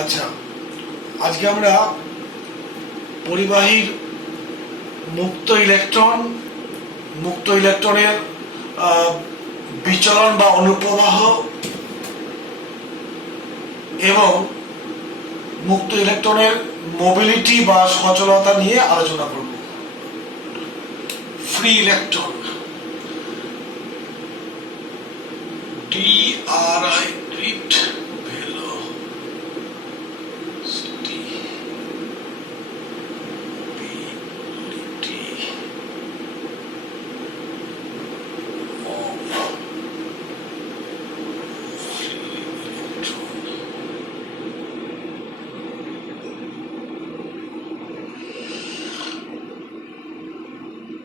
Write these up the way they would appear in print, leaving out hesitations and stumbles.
আচ্ছা, আজকে আমরা পরিবাহীর মুক্ত ইলেকট্রনের বিচলন বা অনুপ্রবাহ এবং মুক্ত ইলেকট্রনের মোবিলিটি বা সচলতা নিয়ে আলোচনা করব। Free electron, DRI, direct velocity,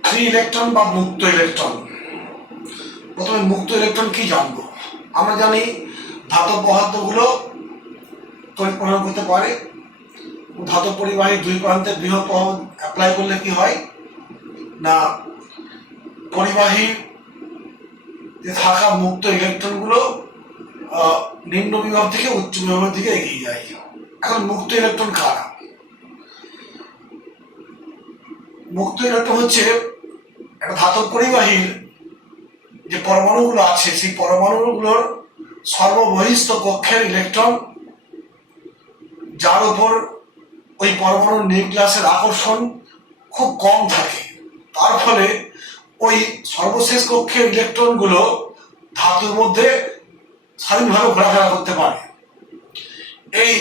free electron বা মুক্ত ইলেকট্রন। প্রথমে মুক্ত ইলেকট্রন কি জানবো। আমরা জানি ধাতব পদার্থগুলো তড়িৎ প্রদান করতে পারে। ধাতব পরিবাহীর দুই প্রান্তে বৃহৎ প্রবাহ অ্যাপ্লাই করলে কি হয় না, পরিবাহীর থাকা মুক্ত ইলেকট্রনগুলো নিম্ন বিভব থেকে উচ্চ বিভবের দিকে এগিয়ে যায়। এখন মুক্ত ইলেকট্রন কারা? মুক্ত ইলেকট্রন হচ্ছে একটা ধাতব পরিবাহীর যে পরমাণুগুলো আছে, সেই পরমাণুগুলোর সর্ববহিস্থ কক্ষের ইলেকট্রন, যার উপর ওই পরমাণুর নিউক্লিয়াসের আকর্ষণ খুব কম থাকে, তার ফলে ওই সর্বশেষ কক্ষের ইলেকট্রনগুলো ধাতুর মধ্যে স্বাধীনভাবে ঘোরাফেরা করতে পারে। এই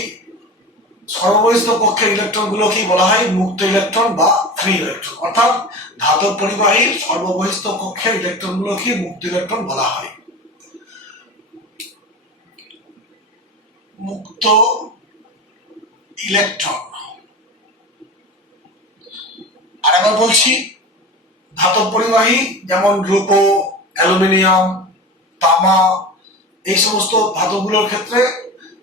সর্ববহিস্থ কক্ষের ইলেকট্রনগুলো কি বলা হয়? মুক্ত ইলেকট্রন বা ফ্রি ইলেকট্রন। অর্থাৎ ধাতব পরিবাহীর সর্ববহিস্থ কক্ষের ইলেকট্রনগুলো কি মুক্ত ইলেকট্রন বলা হয়। মুক্ত ইলেকট্রন, আর একবার বলছি, ধাতব পরিবাহী যেমন রূপো, অ্যালুমিনিয়াম, তামা, এই সমস্ত ধাতুগুলোর ক্ষেত্রে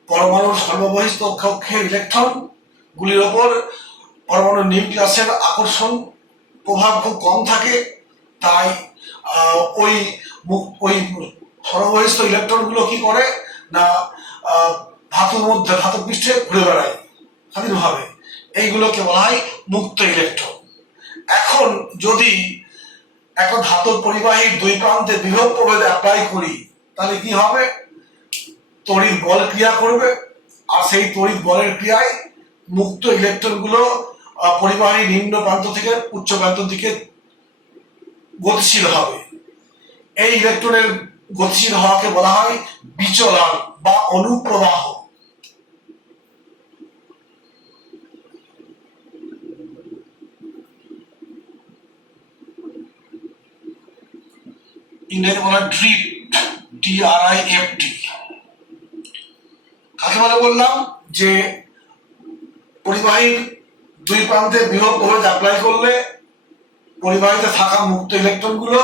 পরমাণুর সর্ববহিস্থ কক্ষের ইলেকট্রন গুলির ওপর পরমাণুর নিউক্লিয়াসের আকর্ষণ প্রভাব খুব কম থাকে। তাই ওই সর্ববহিস্থ ইলেকট্রনগুলো কি করে না, ধাতুর মধ্যে ধাতব পৃষ্ঠে ঘুরে বেড়ায় স্বাধীনভাবে। এইগুলোকে বলা হয় মুক্ত ইলেকট্রন। এখন যদি একটা ধাতব পরিবাহীর দুই প্রান্তে বিভব প্রভেদ অ্যাপ্লাই করি, তাহলে কি হবে? তড়িৎ বল ক্রিয়া করবে, আর সেই তড়িৎ বলের ক্রিয়ায় মুক্ত ইলেকট্রনগুলো পরিবাহী নিম্ন প্রান্ত থেকে উচ্চ প্রান্তের দিকে গতিশীল হবে। এই ইলেকট্রনের গতিশীল হওয়াকে বলা হয় বিচলন বা অনুপ্রবাহ। ইংরেজি বলা ড্রিফট, DRIFT। কাকে বলে বললাম? যে পরিবাহীর দুই প্রান্তে বৃহৎ প্রভেদ অ্যাপ্লাই করলে পরিবাহীতে থাকা মুক্ত ইলেকট্রনগুলো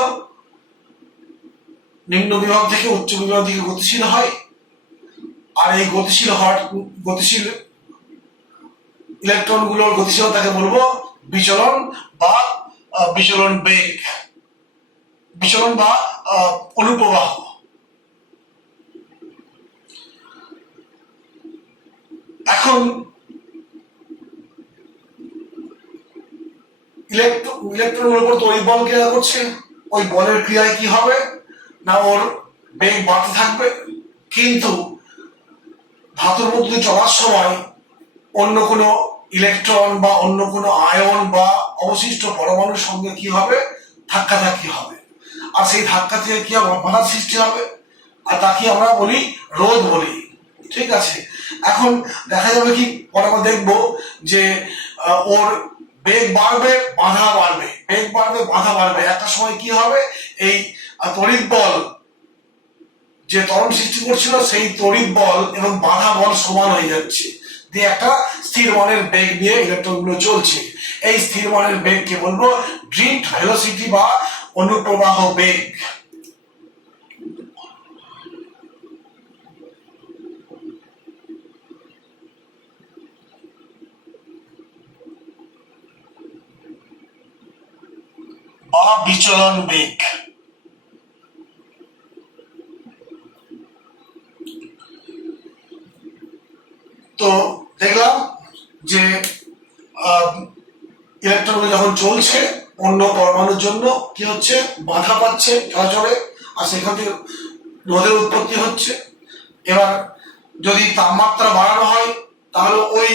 নিম্ন বিভাগ থেকে উচ্চ বিভাগ দিকে গতিশীল হয়। আর এই গতিশীল ইলেকট্রনগুলোর গতিশীলতাকে বলবো বিচলন বা বিচলন বা অনুপ্রবাহ। এখন ইলেকট্রনের উপর তড়িৎ বল ক্রিয়া করছে, ওই বলের ক্রিয়ায় কি হবে না, ওর বেগ বাড়তে থাকবে। কিন্তু ধাতুর মধ্যে চলার সময় অন্য কোনো ইলেকট্রন বা অন্য কোনো আয়ন বা অবশিষ্ট পরমাণুর সঙ্গে কি হবে? ধাক্কাধাক্কি হবে। আর সেই ধাক্কা থেকে কি হবে? বাধার সৃষ্টি হবে, আর তাকে আমরা বলি রোধ বলি। ঠিক আছে, এখন দেখা যাবে কি, পরে আমরা দেখবো যে ওর বেগ বাড়বে, বাধা বাড়বে, বেগ বাড়বে, বাধা বাড়বে। একটা সময় কি হবে? এই তড়িৎ বল যে ত্বরণ সৃষ্টি করছিল, সেই তড়িৎ বল এবং বাধা বল সমান হয়ে যাচ্ছে, দিয়ে একটা স্থির মানের বেগ নিয়ে ইলেকট্রনগুলো চলছে। এই স্থির মানের বেগকে বলবো ড্রিফট ভেলোসিটি বা অনুপ্রবাহ বেগ। বা বিচলন বেগ। তো তো দেখলাম যে ইলেকট্রনগুলো যখন চলছে অন্য পরমাণুর জন্য কি হচ্ছে, বাধা পাচ্ছে চলাচলে, আর সেখান থেকে রোধের উৎপত্তি হচ্ছে। এবার যদি তাপমাত্রা বাড়ানো হয় তাহলে ওই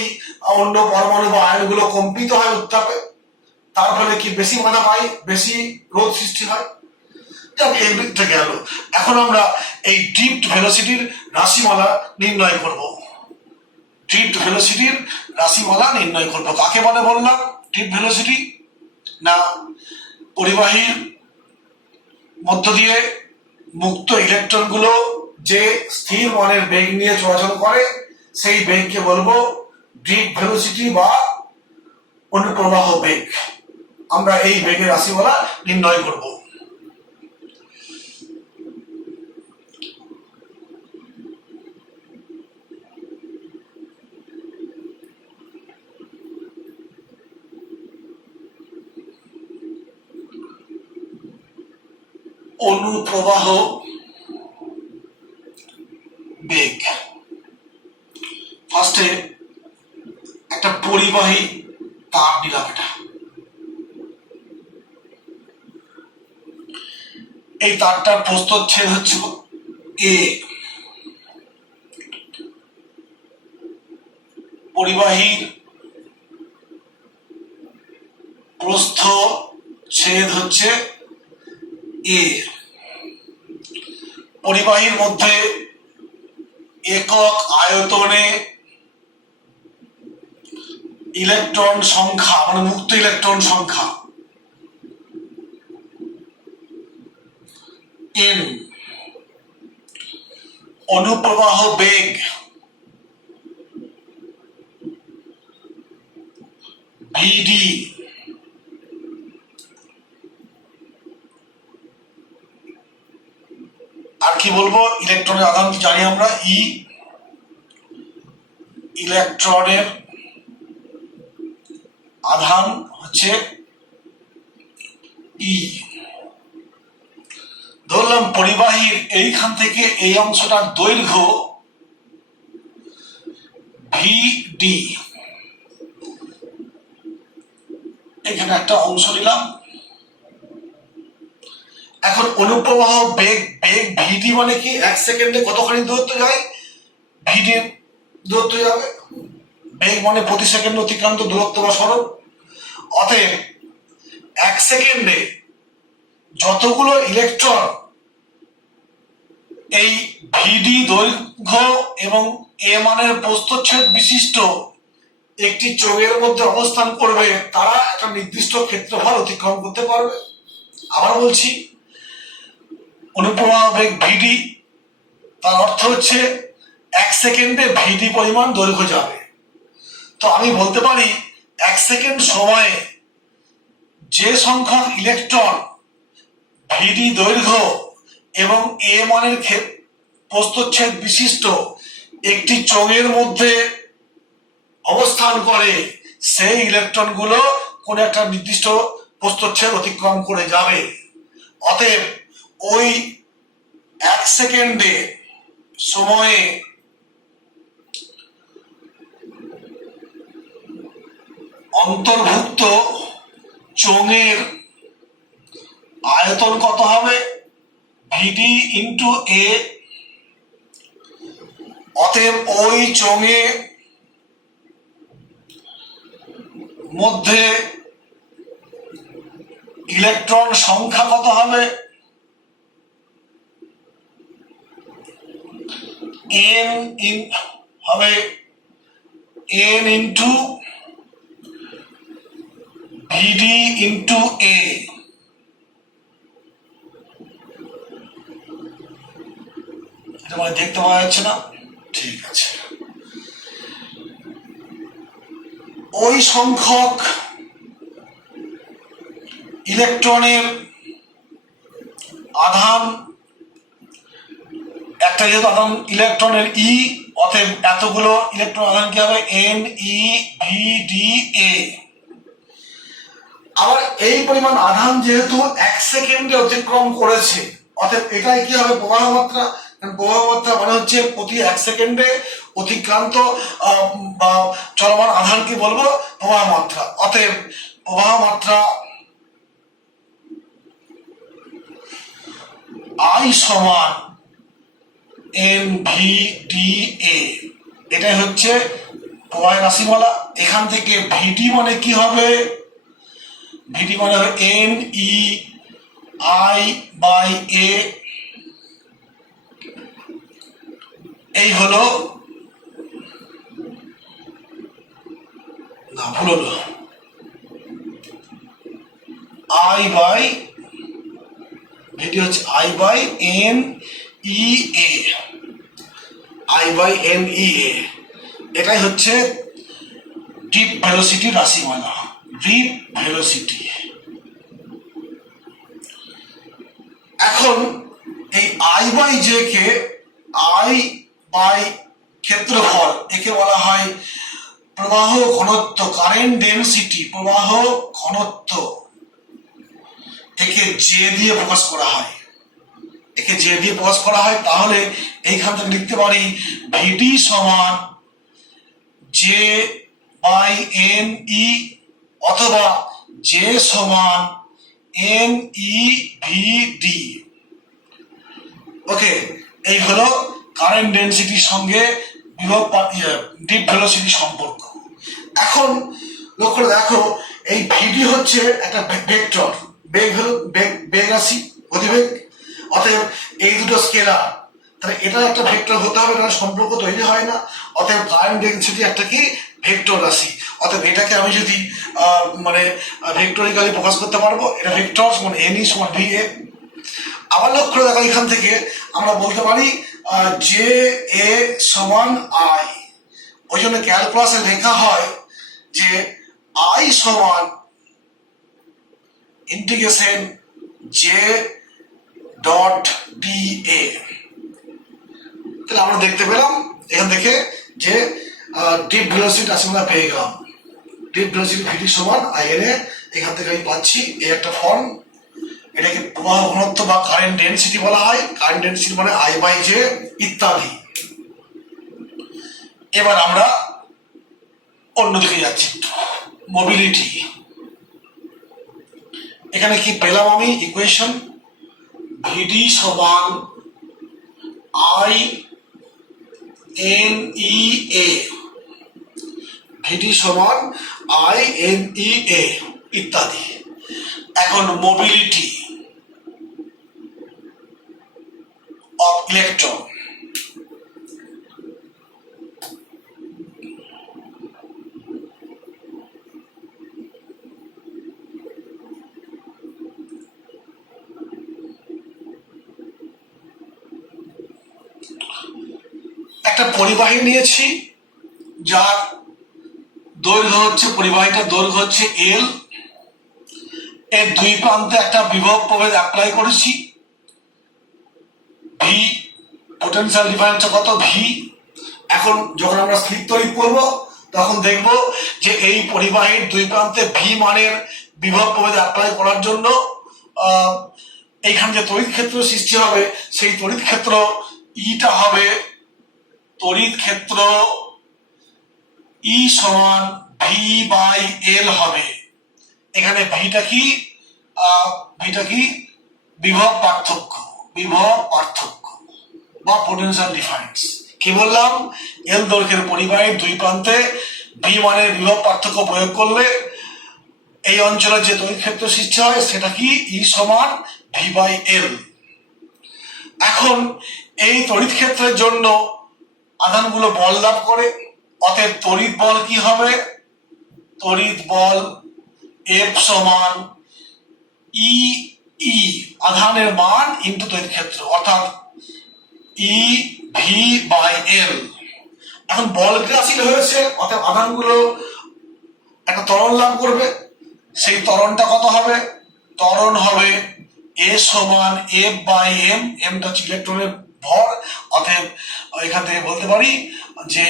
অন্য পরমাণু বা আয়নগুলো কম্পিত হয় উত্তাপে, তার ফলে কি বেশি বাধা পাই, বেশি রোধ সৃষ্টি হয়। এই দিকটা গেল। এখন আমরা এই ড্রিফট ভেলোসিটির রাশিমালা নির্ণয় করব। ড্রিফট ভেলোসিটির রাশিমালা নির্ণয় করব কাকে বলে বললাম? ড্রিফট ভেলোসিটি না পরিবাহীর মধ্য দিয়ে মুক্ত ইলেকট্রনগুলো যে স্থির মানের বেগ নিয়ে চলাচল করে সেই বেগকে বলবো ড্রিফট ভেলোসিটি বা অনুপ্রবাহ বেগ। আমরা এই বেগের রাশিমালা নির্ণয় করব। অনুপ্রবাহ বেগ, ফার্স্টে একটা পরিবাহী তার নিলাম। এটা এই তারটার প্রস্থচ্ছেদ হচ্ছে এ। পরিবাহীর প্রস্থ ছেদ হচ্ছে এ। পরিবাহীর মধ্যে একক আয়তনে ইলেকট্রন সংখ্যা মানে মুক্ত ইলেকট্রন সংখ্যা n। অনুপ্রবাহ বেগ vd। আর কি বলবো, ইলেকট্রনের আধান জানি আমরা ই। ইলেকট্রনের আধান হচ্ছে ই। ধরলাম পরিবাহীর এইখান থেকে এই অংশটার দৈর্ঘ্য ভিডি। এখানে একটা অংশ নিলাম। এখন অনুপ্রবাহ বেগ ভিডি মানে কি, এক সেকেন্ডে কতখানি দূরত্ব যায়, ভিডি দূরত্ব যাবে। বেগ মানে প্রতি সেকেন্ড অতিক্রান্ত দূরত্ব বা সরণ। অতএব এক সেকেন্ডে যতগুলো ইলেকট্রন এই ভিডি দৈর্ঘ্য এবং এ মানের প্রস্থচ্ছেদ বিশিষ্ট একটি চোঙের মধ্যে অবস্থান করবে তারা একটা নির্দিষ্ট ক্ষেত্রফল অতিক্রম করতে পারবে। আবার বলছি, অনুপ্রবাহ বেগ ভিডি, তার অর্থ হচ্ছে এক সেকেন্ডে ভিডি পরিমাণ দৈর্ঘ্য যাবে। তো আমি বলতে পারি এক সেকেন্ড সময়ে যে সংখ্যক ইলেকট্রন ভিডি দৈর্ঘ্য এবং এ মানের প্রস্থচ্ছেদ বিশিষ্ট একটি চোঙের মধ্যে অবস্থান করে সেই ইলেকট্রনগুলো কোন একটা নির্দিষ্ট প্রস্থচ্ছেদ অতিক্রম করে যাবে। অতএব ওই এক সেকেন্ডে সময়ে অন্তর্ভুক্ত চোঙের আয়তন কত হবে, ভিডি ইন্টু এ। অতএব ওই চোঙে মধ্যে ইলেকট্রন সংখ্যা কত হবে, হবে n ইন্টু ভিডি ইন্টু এ। এটা মানে দেখতে পাওয়া যাচ্ছে না? ঠিক আছে। ওই সংখ্যক ইলেকট্রনের আধান, একটা যেহেতু আধান ইলেকট্রনের ই, অতএব এতগুলো ইলেকট্রন আধান কি হবে, N E V D A. আবার এই পরিমাণ আধান যেহেতু এক সেকেন্ডে অতিক্রম করেছে, অতএব এটাই কি হবে, প্রবাহ মাত্রা। প্রবাহ মাত্রা মানে হচ্ছে প্রতি 1 সেকেন্ডে অতিক্রান্ত বা চলমান আধানকে বলবো প্রবাহ মাত্রা। অতএব প্রবাহ মাত্রা I সমান NVDA, এটাই হচ্ছে প্রবাহের রাশিমালা। এখান থেকে VD মানে কি হবে? VD মানে হবে NEI/A। এই হলো, না ভুল হলো, VD হচ্ছে I/NEA। এটাই হচ্ছে ডিপ ভেলোসিটি রাশিমালা, ডিপ ভেলোসিটি। এখন এই I/J কে ক্ষেত্রফল, একে বলা হয় প্রবাহ ঘনত্ব, কারেন্ট ডেনসিটি, প্রবাহ ঘনত্ব। একে জে দিয়ে প্রকাশ করা হয়, একে জে দিয়ে প্রকাশ করা হয়। তাহলে এইখান থেকে লিখতে পারি VD সমান J/NE অথবা J সমান NEVD। ওকে, এই হলো কারেন্ট ডেনসিটির সঙ্গে বিভব ডিপ ভেলোসিটি সম্পর্ক। এখন লক্ষ্য দেখো, এই ভিডি হচ্ছে একটা ভেক্টর, বেগ রাশি, গতিবেগ। অতএব এই দুটো স্কেলার, তাহলে এটা একটা ভেক্টর হতে হবে, এটা সম্পর্ক তৈরি হয় না। অতএব কারেন্ট ডেনসিটি একটা কি ভেক্টর রাশি। অতএব এটাকে আমি যদি মানে ভেক্টরিক্যালি প্রকাশ করতে পারবো, এটা ভেক্টর সমান NE সমান VA। আবার লক্ষ্য দেখো, এখান থেকে আমরা বলতে পারি JA সমান I। ওই জন্য ক্যালকুলাসে লেখা হয় যে I সমান ইন্টিগ্রেশন J.DA। তাহলে আমরা দেখতে পেলাম এখান থেকে যে ডিপ ভেলোসিটি রাশিমালা পেয়ে গেলাম। ডিপ ভেলোসিটি VD সমান INA। এখান থেকে আমি পাচ্ছি এই একটা ফর্ম। এটাকে প্রবাহ ঘনত্ব বা কারেন্ট ডেনসিটি বলা হয়। কারেন্ট ডেনসিটি মানে I/J ইত্যাদি। এবার আমরা অন্যদিকে যাচ্ছি, মোবিলিটি। এখানে কি পেলাম আমি ইকুয়েশন? VD সমান INEA, VD সমান INEA ইত্যাদি। এখন মোবিলিটি অফ ইলেকট্রন। একটা পরিবাহী নিয়েছি, যার দৈর্ঘ্য হচ্ছে, পরিবাহীটার দৈর্ঘ্য হচ্ছে L। এর দুই প্রান্তে একটা বিভব প্রভেদ অ্যাপ্লাই করেছি, V, পোটেনশিয়াল ডিফারেন্স কত V। এখন যখন আমরা স্লিপ তড়িৎ করব, তখন দেখব যে এই পরিবাহীর দুই প্রান্তে V মানের বিভব প্রভেদ অ্যাপ্লাই করার জন্য এইখানে যে তড়িৎ ক্ষেত্র সৃষ্টি হবে, সেই তড়িৎ ক্ষেত্র ইটা হবে তড়িৎ ক্ষেত্র E সমান V/L হবে। এখানে ভিটা কি বিভব পার্থক্য, বা পোটেনশিয়াল ডিফারেন্স। কি বললাম? L দৈর্ঘ্যের পরিবাহীর দুই প্রান্তে V মানের বিভব পার্থক্য প্রয়োগ করলে এই অঞ্চলে যে তড়িৎ ক্ষেত্র সৃষ্টি হয় সেটা কি E সমান V/L। এখন এই তড়িৎ ক্ষেত্রের জন্য আধানগুলো বল লাভ করে, অতএব তড়িৎ বল কি হবে? তড়িৎ বল F সমান E আধানের মান ইন্টু তড়িৎ ক্ষেত্র, অর্থাৎ EV/L। এখন বল ক্রিয়াশীল হয়েছে, অর্থাৎ আধানগুলো একটা ত্বরণ লাভ করবে। সেই ত্বরণটা কত হবে? ত্বরণ হবে A সমান F/m। এমটা হচ্ছে ইলেকট্রনের ভর। অতএব এখান থেকে বলতে পারি যে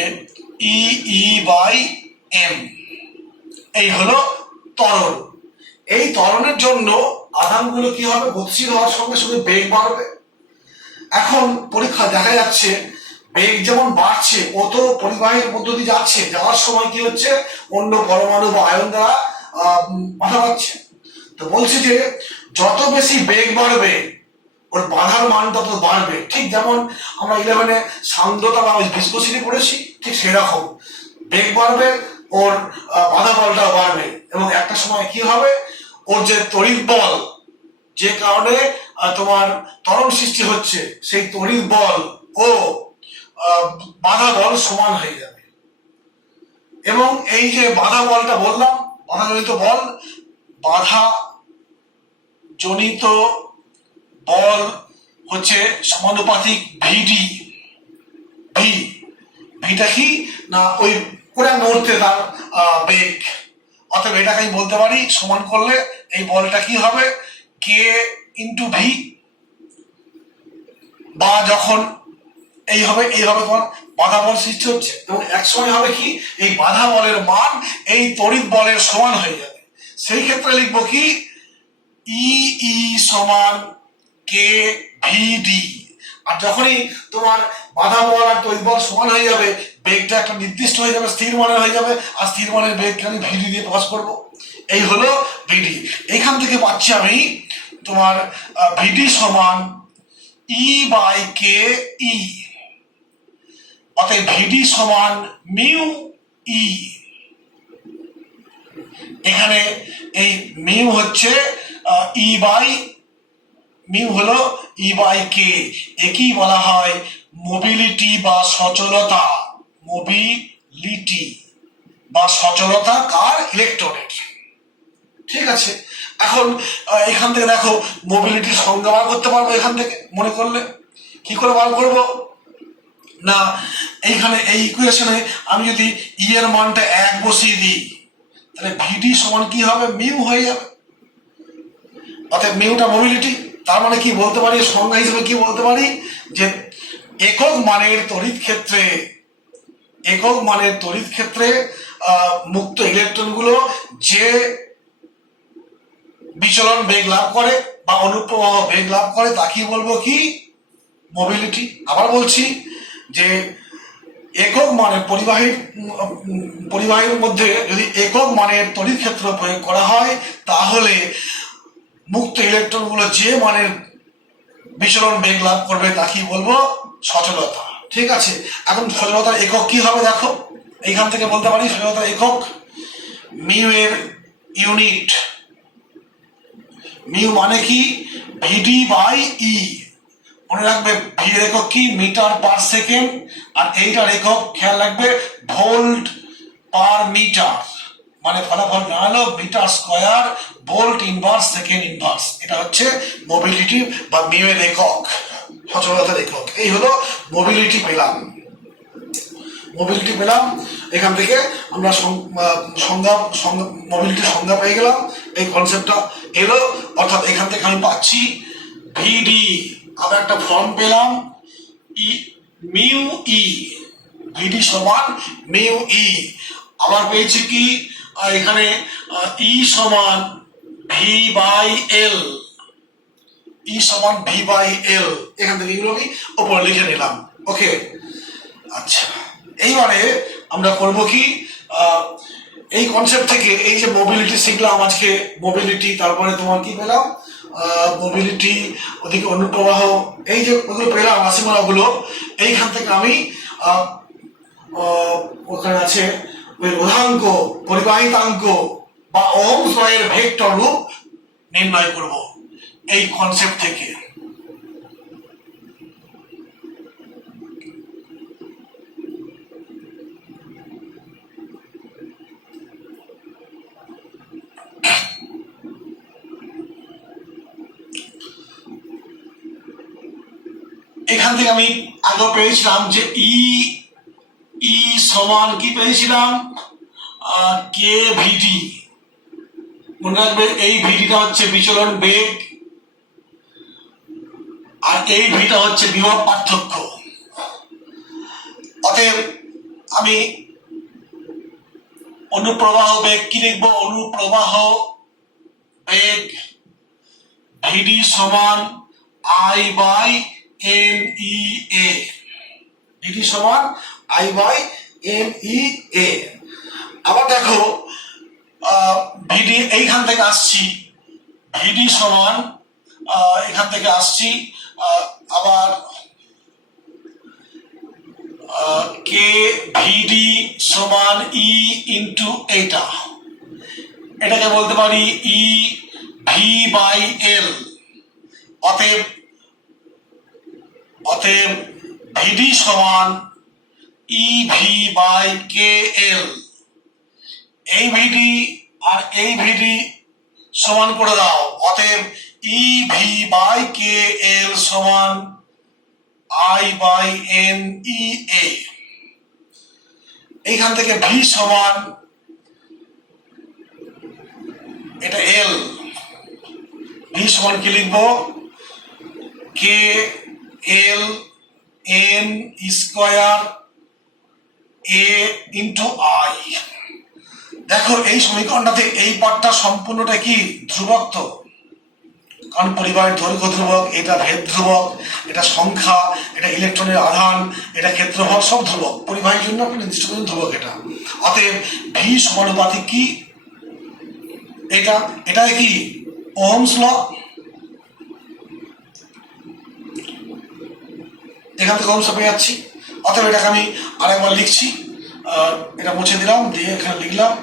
E/m। এই হলো ত্বরণ। এই ত্বরণের জন্য আধানগুলো কি হবে? গতিশীল হওয়ার সঙ্গে সঙ্গে বেগ বাড়বে। এখন পরীক্ষা দেখা যাচ্ছে বেগ যেমন বাড়ছে ও তো পরিবাহীর মধ্য দিয়ে যাচ্ছে, যাওয়ার সময় কি হচ্ছে অন্য পরমাণু বা আয়ন দ্বারা বাধা পাচ্ছে। তো বলছি যে যত বেশি বেগ বাড়বে ওর বাধার মান তত বাড়বে। ঠিক যেমন আমরা 11-এ সান্দ্রতা বা ভিসকোসিটি পড়েছি, ঠিক সেরকম বেগ বাড়বে ওর বাধা বলটাও বাড়বে, এবং একটা সময় কি হবে ওর যে তড়িৎ বল যে কারণে তোমার ত্বরণ সৃষ্টি হচ্ছে সেই তড়িৎ বল ও বাধা বল সমান হয়ে যাবে। এবং এই যে বাধা বলটা বললাম, বাধা জনিত বল, বাধা জনিত বল হচ্ছে সমানুপাতিক ভিডি। ভিটা কি না ওই পুরা মুহূর্তে তার বেগ, অতএব এটাকে আমি বলতে পারি সমান করলে এই বলটা কি হবে কে ইন্টু ভি, বা যখন এইভাবে তোমার বাধা বল সৃষ্টি হচ্ছে, এবং এক সময় হবে কি এই বাধা বলের মান এই তড়িৎ বলের সমান হয়ে যাবে। সেই ক্ষেত্রে লিখবো কি ই সমান কে ভিডি। আর যখনই তোমার বাধা বল আর তড়িৎ বল সমান হয়ে যাবে, বেগটা একটা নির্দিষ্ট হয়ে যাবে, স্থির মানের হয়ে যাবে, আর স্থির মানের বেগকে আমি ভিডি দিয়ে প্রকাশ করবো। এই হলো ভিডি। এইখান থেকে পাচ্ছি আমি তোমার ভিডি সমান ই বাই কে ই, অতএব ভিডি সমান মিউ ই। এখানে এই মিউ হচ্ছে ই বাই, মিউ হলো ই বাই কে, একেই বলা হয় মোবিলিটি বা সচলতা। মোবিলিটি বা সচলতা কার? ইলেকট্রনের। ঠিক আছে, এখন এখান থেকে দেখো মোবিলিটির সংজ্ঞা বার করতে পারবো। এখান থেকে মনে করলে কি করে বার করব না, এইখানে এই ইকুয়েশনে আমি যদি ই এর মানটা 1 বসিয়ে দিই, তাহলে ভিডি সমান কি হবে মিউ হয়ে যাবে। অর্থাৎ মিউটা মোবিলিটি, তার মানে কি বলতে পারি সংজ্ঞা হিসেবে কি বলতে পারি যে একক মানের তড়িৎ ক্ষেত্রে, একক মানের তড়িৎ ক্ষেত্রে মুক্ত ইলেকট্রনগুলো যে বিচলন বেগ লাভ করে বা অনুপ্রবাহ বেগ লাভ করে তাকে বলবো কি মোবিলিটি। আবার বলছি যে একক মানের পরিবাহীর মধ্যে যদি একক মানের তড়িৎ ক্ষেত্র প্রয়োগ করা হয়, তাহলে মুক্ত ইলেকট্রনগুলো যে মানের বিচলন বেগ লাভ করবে তাকে বলবো সচলতা। ঠিক আছে, এখন সচলতার একক কি হবে দেখো, এইখান থেকে বলতে পারি সচলতার একক মিউ এর ইউনিট। মিউ মানে কি ভিডি বাই ই। মনে রাখবে ভি এর একক কি মিটার পার সেকেন্ড, আর এইটার একক খেয়াল রাখবে ভোল্ট পার মিটার, মানে ফলাফল না হলো metre square volt inverse second inverse. এটা হচ্ছে মোবিলিটি বা মিউ এর একক, সচলতার একক। এই হলো মোবিলিটি পেলাম, মোবিলিটি পেলাম। এখান থেকে আমরা মোবিলিটির সংজ্ঞা পেয়ে গেলাম, এই কনসেপ্টটা এলো। অর্থাৎ এখান থেকে আমি পাচ্ছি ভিডি, আবার একটা ফর্ম পেলাম মিউ ই, ভিডি সমান মিউ ই। আবার পেয়েছি কি এখানে ই সমান ভি বাই এল, ই সমান ভি বাই এল। এখান থেকে এগুলো আমি ওপরে লিখে নিলাম। ওকে, আচ্ছা, এইবারে আমরা করব কি এই কনসেপ্ট থেকে এই যে মোবিলিটি শিখলাম আজকে, মোবিলিটি, তারপরে তোমার কি পেলাম মোবিলিটি, ওদিকে অনুপ্রবাহ, এই যে ওগুলো পেলাম রাশিমালাগুলো, এইখান থেকে আমি ওখানে আছে ওই রোধাঙ্ক, পরিবাহিতাঙ্ক বা ওহমস লয়ের ভেক্টর রূপ নির্ণয় করব এই কনসেপ্ট থেকে। এখান থেকে আমি আগে পেয়েছিলাম যে ই সমান কি পেয়েছিলাম কে ভিডি। মনে রাখবে এই ভিডিটা হচ্ছে বিচলন বেগ, আর এই ভিটা হচ্ছে বিভব পার্থক্য। অতএব আমি অনুপ্রবাহ বেগ কি লিখবো, অনুপ্রবাহ বেগ ভিডি সমান আই বাই এন ই এ, ভিডি সমান আই বাই এন ই এ। আবার দেখো ভিডি এইখান থেকে আসছি, ভিডি সমান এখান থেকে আসছি আবার কে ভিডি সমান ই ইন্টু এইটা, এটাকে বলতে পারি ই ভি বাই এল। অতএব ভিডি সমান ই ভি বাই কে এল। এই ভিডি আর এই ভিডি সমান করে দাও, অতএব ই ভি বাই কে এল সমান আই বাই এন ই এ। এইখান থেকে ভি সমান এটা এল, ভি সমান কি লিখবো, K L N square A into I. দেখো এই সমীকরণটাতে এই পার্টটা সম্পূর্ণটা কি ধ্রুবক, তো কারণ পরিবাহের দৈর্ঘ্য ধ্রুবক, এটা ভেদ ধ্রুবক, এটা সংখ্যা, এটা ইলেকট্রনের আধান, এটা ক্ষেত্রফল, সব ধ্রুবক। পরিবাহীর জন্য আপনি নির্দিষ্ট করুন ধ্রুবক এটা। অতএব ভি সমানুপাতিক কি এটা, এটা কি ওহমস ল। এখান থেকে ওহমস পেয়ে যাচ্ছি। অতএব এটাকে আমি আরেকবার লিখছি, এটা মুছে দিলাম, দিয়ে এখানে লিখলাম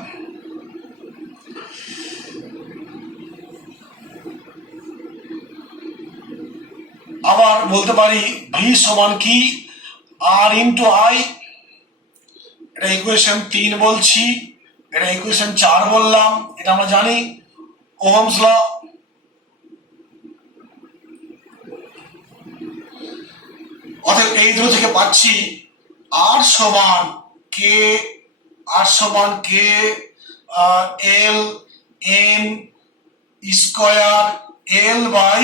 আবার বলতে পারি ভি সমান কি আর ইন্টু আই। এটা ইকুয়েশন 3 বলছি, এটা ইকুয়েশন 4 বললাম, এটা আমরা জানি ওহমস ল। অতএব এই দুটো থেকে পাচ্ছি আর সমান কে L N square L by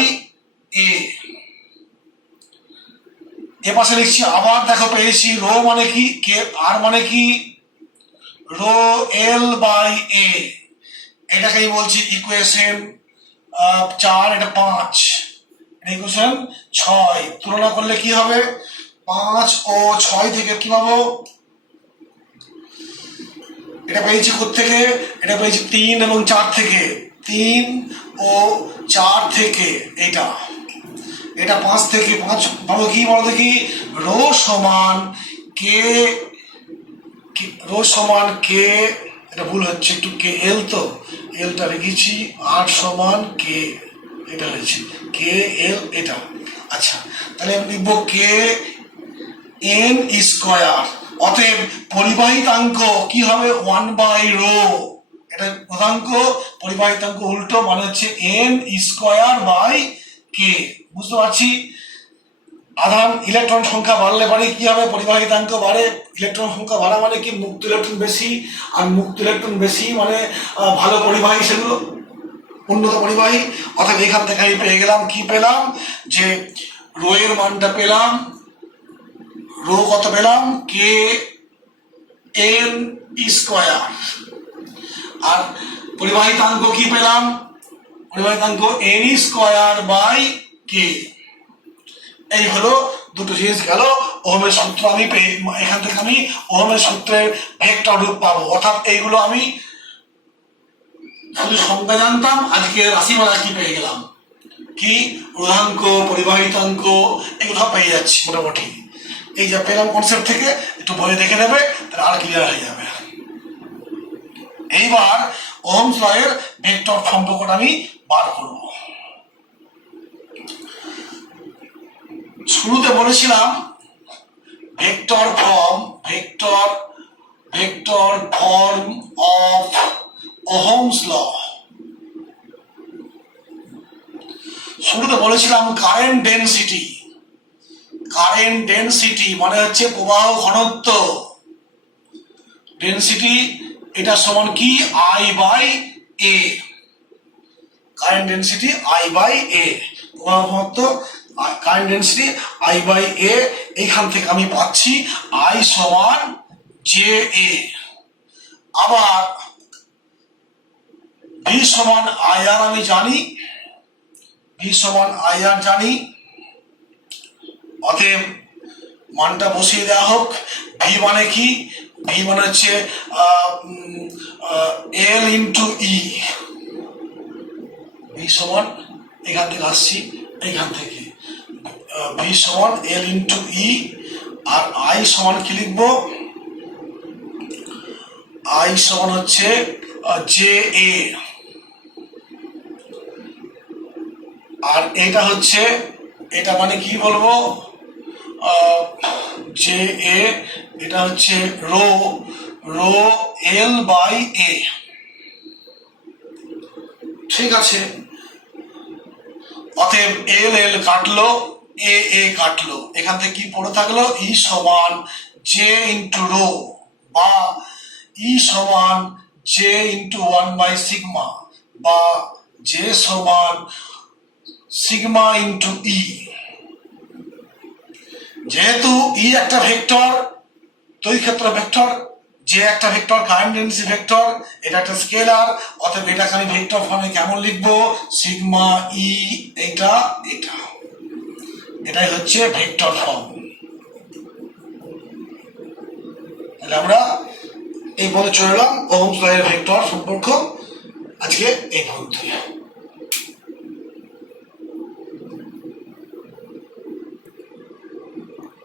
এ। এ পাশে লিখছি আবার, দেখো পেয়েছি রো মানে কি, কে আর মানে কি রো এল বাই এ। এটাকেই বলছি ইকুয়েশন 4, এটা 5, এটা ইকুয়েশন 6। তুলনা করলে কি হবে, 5 ও 6 থেকে কি পাবো, এটা পেয়েছি থেকে, এটা পেয়েছি 3 এবং 4 থেকে, 3 ও 4 থেকে, এটা 5 থেকে, 5 পাবো কি বলো দেখি, রো সমান কে, এটা ভুল হচ্ছে একটু, কে এল, তো এলটা রেখেছি, আর সমান কে, এটা হয়েছে কে এল এটা। আচ্ছা, তাহলে আমি লিখবো কে এন স্কোয়ার। অতএব পরিবাহিতাঙ্ক কি হবে 1 বাই রো, এটা পদাঙ্ক, পরিবাহিতাঙ্ক উল্টো, মানে হচ্ছে এন স্কোয়ার বাই কে। বুঝতে পারছি, আধান ইলেকট্রন সংখ্যা বাড়লে বাড়ে কি হবে, পরিবাহিতাঙ্ক বাড়ে। ইলেকট্রন সংখ্যা বাড়া মানে কি, মুক্ত ইলেকট্রন বেশি, আর মুক্ত ইলেকট্রন বেশি মানে ভালো পরিবাহী, সেগুলো উন্নত পরিবাহী। অর্থাৎ এখান থেকে আমি পেয়ে গেলাম, কি পেলাম, যে রো এর মানটা পেলাম, রো কত পেলাম, কে এন স্কোয়ার, আর পরিবাহিতাঙ্ক কি পেলাম, পরিবাহিতাঙ্ক এন স্কোয়ার বাই কে। এই হলো দুটো জিনিস গেল। ওহমের সূত্র আমি এখান থেকে আমি ওহমের সূত্রের ভেক্টর রূপ পাবো। অর্থাৎ এইগুলো আমি শুধু সংখ্যা জানতাম, আজকে রাশিমালা কি পেয়ে গেলাম, কি রোধাঙ্ক, পরিবাহিতাঙ্ক, এগুলো সব পেয়ে যাচ্ছি মোটামুটি। এই যা পেলাম কনসেপ্ট থেকে, একটু বই দেখে নেবে, তাহলে আর ক্লিয়ার হয়ে যাবে। এইবার ওহমস ল এর ভেক্টর সম্পর্কটা আমি বার করব। শুরুতে বলেছিলাম vector form of Ohm's law. শুরুতে বলেছিলাম কারেন্ট ডেনসিটি মানে হচ্ছে প্রবাহ ঘনত্ব, ডেনসিটি এটা সমান কি I by A, current density I by A, প্রবাহ ঘনত্ব current density I by A. এইখান থেকে আমি পাচ্ছি আই সমান জে এ। আবার ভি সমান আই আর আমি জানি, ভি সমান আই আর জানি, অতএব মানটা বসিয়ে দেওয়া হোক। ভি মানে কি? ভি মানে হচ্ছে এল ইন্টু ই। ভি সমান এখান থেকে আসছি, এইখান থেকে ভি সমান L into E. R I সমান কি লিখবো? আই সমান হচ্ছে জে এ। আর এটা হচ্ছে, এটা মানে কি বলবো, জে এ, এটা হচ্ছে রো, রো এল বাই এ। ঠিক আছে, অতএব এল এল কাটলো, এ এ কাটলো, এখান থেকে কি পড়ে থাকলো? ই সমান জে ইন্টু রো, বা ই সমান জে ইন্টু 1/σ, বা জে সমান সিগমা ইন্টু ই। যেহেতু ই একটা ভেক্টর, তড়িৎ ক্ষেত্র ভেক্টর, যে একটা ভেক্টর কারেন্ট ডেন্সিটি ভেক্টর, এটা একটা স্কেলার, অতএব এটাকে আমি ভেক্টর ফর্মে কেমন লিখবো? সিগমা ই, এটা এটা, এটাই হচ্ছে ভেক্টর ফর্ম। তাহলে আমরা এই বলে চলে এলাম ওহমস ল এর ভেক্টর সম্পর্ক। আজকে এই পর্যন্ত।